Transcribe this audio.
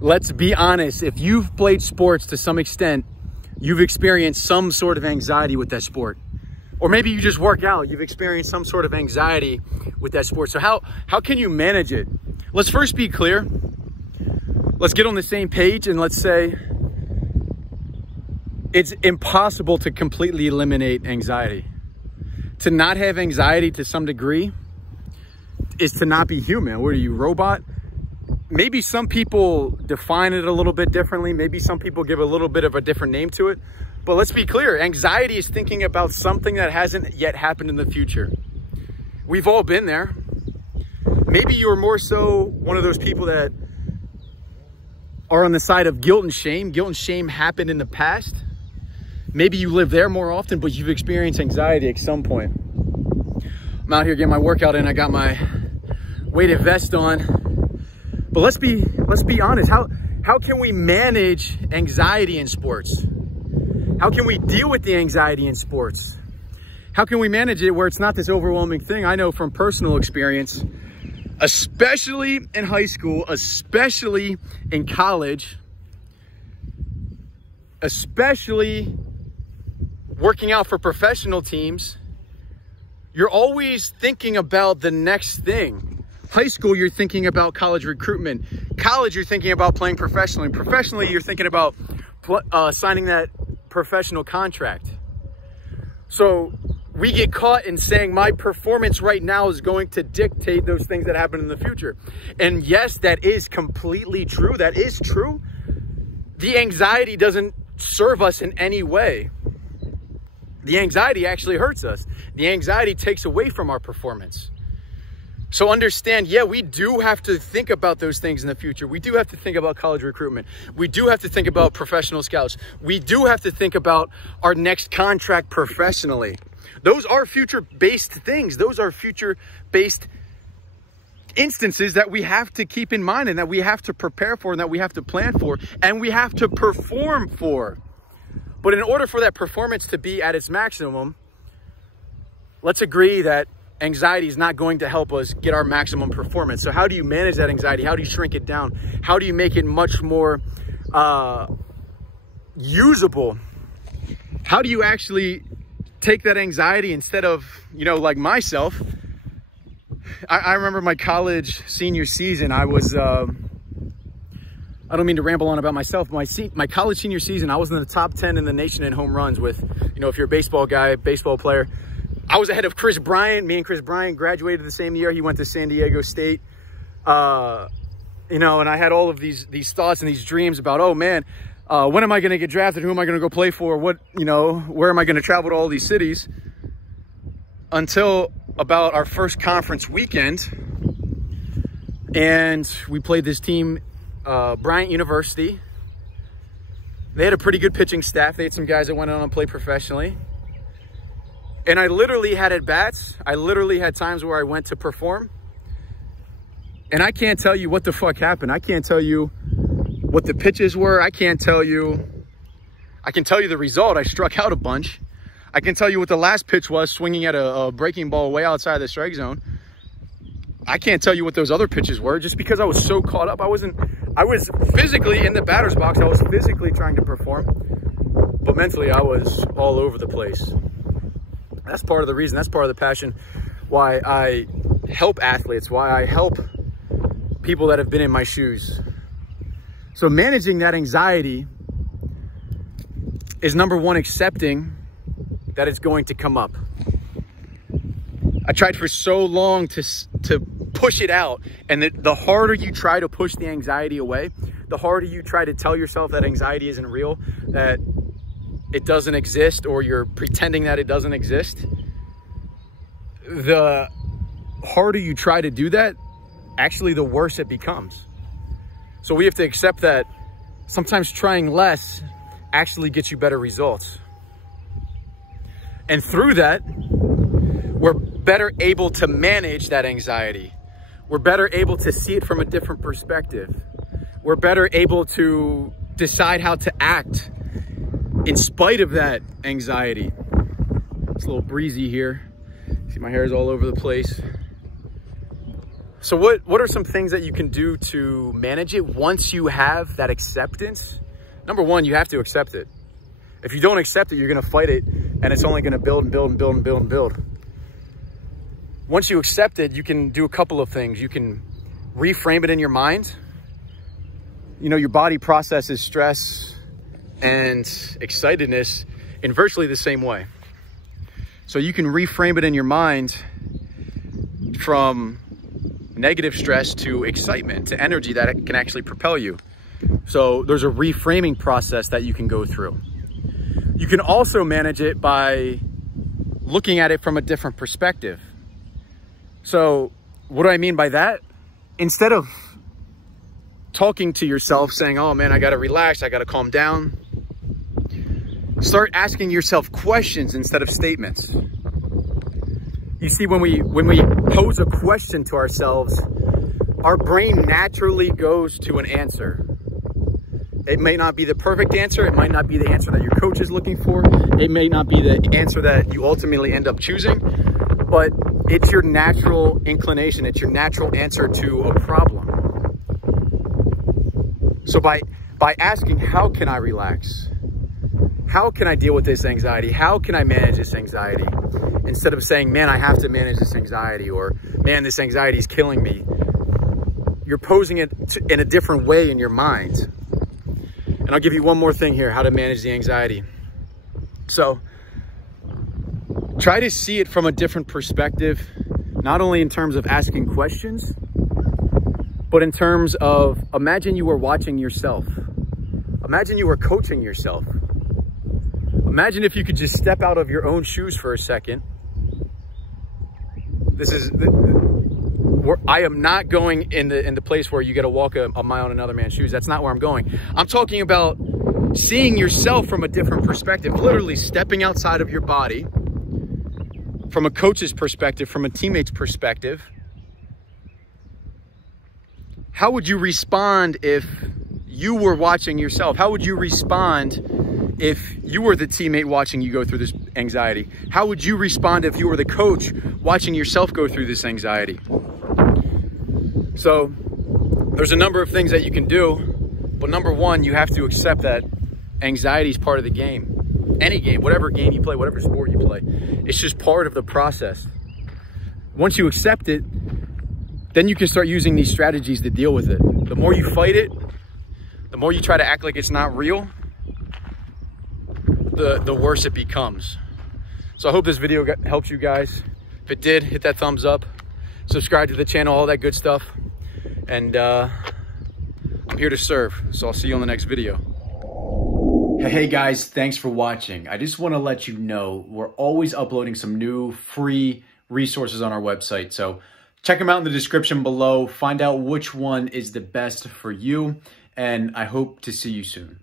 let's be honest. If you've played sports to some extent, you've experienced some sort of anxiety with that sport. Or maybe you just work out, you've experienced some sort of anxiety with that sport. So how can you manage it? Let's first be clear. Let's get on the same page and let's say it's impossible to completely eliminate anxiety. To not have anxiety to some degree is to not be human. What are you, robot? Maybe some people define it a little bit differently. Maybe some people give a little bit of a different name to it. But let's be clear, anxiety is thinking about something that hasn't yet happened in the future. We've all been there. Maybe you're more so one of those people that are on the side of guilt and shame. Guilt and shame happened in the past. Maybe you live there more often, but you've experienced anxiety at some point. I'm out here getting my workout in. I got my weighted vest on. But let's be honest. How can we manage anxiety in sports? How can we deal with the anxiety in sports? How can we manage it where it's not this overwhelming thing? I know from personal experience, especially in high school, especially in college, especially working out for professional teams, you're always thinking about the next thing. High school, you're thinking about college recruitment. College, you're thinking about playing professionally. Professionally, you're thinking about signing that professional contract. So we get caught in saying my performance right now is going to dictate those things that happen in the future. And yes, that is completely true. That is true. The anxiety doesn't serve us in any way. The anxiety actually hurts us. The anxiety takes away from our performance. So understand, yeah, we do have to think about those things in the future. We do have to think about college recruitment. We do have to think about professional scouts. We do have to think about our next contract professionally. Those are future-based things. Those are future-based instances that we have to keep in mind and that we have to prepare for and that we have to plan for and we have to perform for. But in order for that performance to be at its maximum, let's agree that anxiety is not going to help us get our maximum performance. So how do you manage that anxiety? How do you shrink it down? How do you make it much more usable? How do you actually take that anxiety instead of, like myself? I remember my college senior season, I was, I don't mean to ramble on about myself, but my college senior season, I was in the top 10 in the nation in home runs with, if you're a baseball guy, baseball player. I was ahead of Chris Bryant. Me and Chris Bryant graduated the same year. He went to San Diego State. And I had all of these thoughts and these dreams about, oh man, when am I going to get drafted? Who am I going to go play for? Where am I going to travel to all these cities? Until about our first conference weekend. And we played this team, Bryant University. They had a pretty good pitching staff. They had some guys that went on and played professionally. And I literally had at-bats. I literally had times where I went to perform. And I can't tell you what the fuck happened. I can't tell you what the pitches were. I can tell you the result. I struck out a bunch. I can tell you what the last pitch was, swinging at a breaking ball way outside the strike zone. I can't tell you what those other pitches were just because I was so caught up. I was physically in the batter's box. I was physically trying to perform, but mentally I was all over the place. That's part of the reason, that's part of the passion why I help athletes, why I help people that have been in my shoes. So managing that anxiety is number one, accepting that it's going to come up. I tried for so long to push it out, and the harder you try to push the anxiety away, the harder you try to tell yourself that anxiety isn't real, that it doesn't exist, or you're pretending that it doesn't exist, the harder you try to do that, actually the worse it becomes. So we have to accept that sometimes trying less actually gets you better results. And through that, we're better able to manage that anxiety. We're better able to see it from a different perspective. We're better able to decide how to act in spite of that anxiety. It's a little breezy here. See, my hair is all over the place. So what are some things that you can do to manage it once you have that acceptance? Number one, you have to accept it. If you don't accept it, you're going to fight it, and it's only going to build and build and build and build and build. Once you accept it, you can do a couple of things. You can reframe it in your mind. You know, your body processes stress and excitedness in virtually the same way. So you can reframe it in your mind from negative stress to excitement, to energy that it can actually propel you. So there's a reframing process that you can go through. You can also manage it by looking at it from a different perspective. So what do I mean by that? Instead of talking to yourself saying, oh man, I gotta relax, I gotta calm down, start asking yourself questions instead of statements. You see, when we pose a question to ourselves, our brain naturally goes to an answer. It may not be the perfect answer. It might not be the answer that your coach is looking for. It may not be the answer that you ultimately end up choosing, but it's your natural inclination. It's your natural answer to a problem. So by asking, how can I relax? How can I deal with this anxiety? How can I manage this anxiety? Instead of saying, man, I have to manage this anxiety, or man, this anxiety is killing me. You're posing it in a different way in your mind. And I'll give you one more thing here, how to manage the anxiety. So try to see it from a different perspective, not only in terms of asking questions, but in terms of, imagine you were watching yourself. Imagine you were coaching yourself. Imagine if you could just step out of your own shoes for a second. I am not going in the place where you got to walk a mile in another man's shoes. That's not where I'm going. I'm talking about seeing yourself from a different perspective, literally stepping outside of your body from a coach's perspective, from a teammate's perspective. How would you respond if you were watching yourself? How would you respond if you were the teammate watching you go through this anxiety? How would you respond if you were the coach watching yourself go through this anxiety? So there's a number of things that you can do, but number one, you have to accept that anxiety is part of the game. Any game, whatever game you play, whatever sport you play, it's just part of the process. Once you accept it, then you can start using these strategies to deal with it. The more you fight it, the more you try to act like it's not real, the worse it becomes. So I hope this video helps you guys. If it did, hit that thumbs up, subscribe to the channel, all that good stuff. And I'm here to serve. So I'll see you on the next video. Hey guys, thanks for watching. I just want to let you know we're always uploading some new free resources on our website. So check them out in the description below. Find out which one is the best for you. And I hope to see you soon.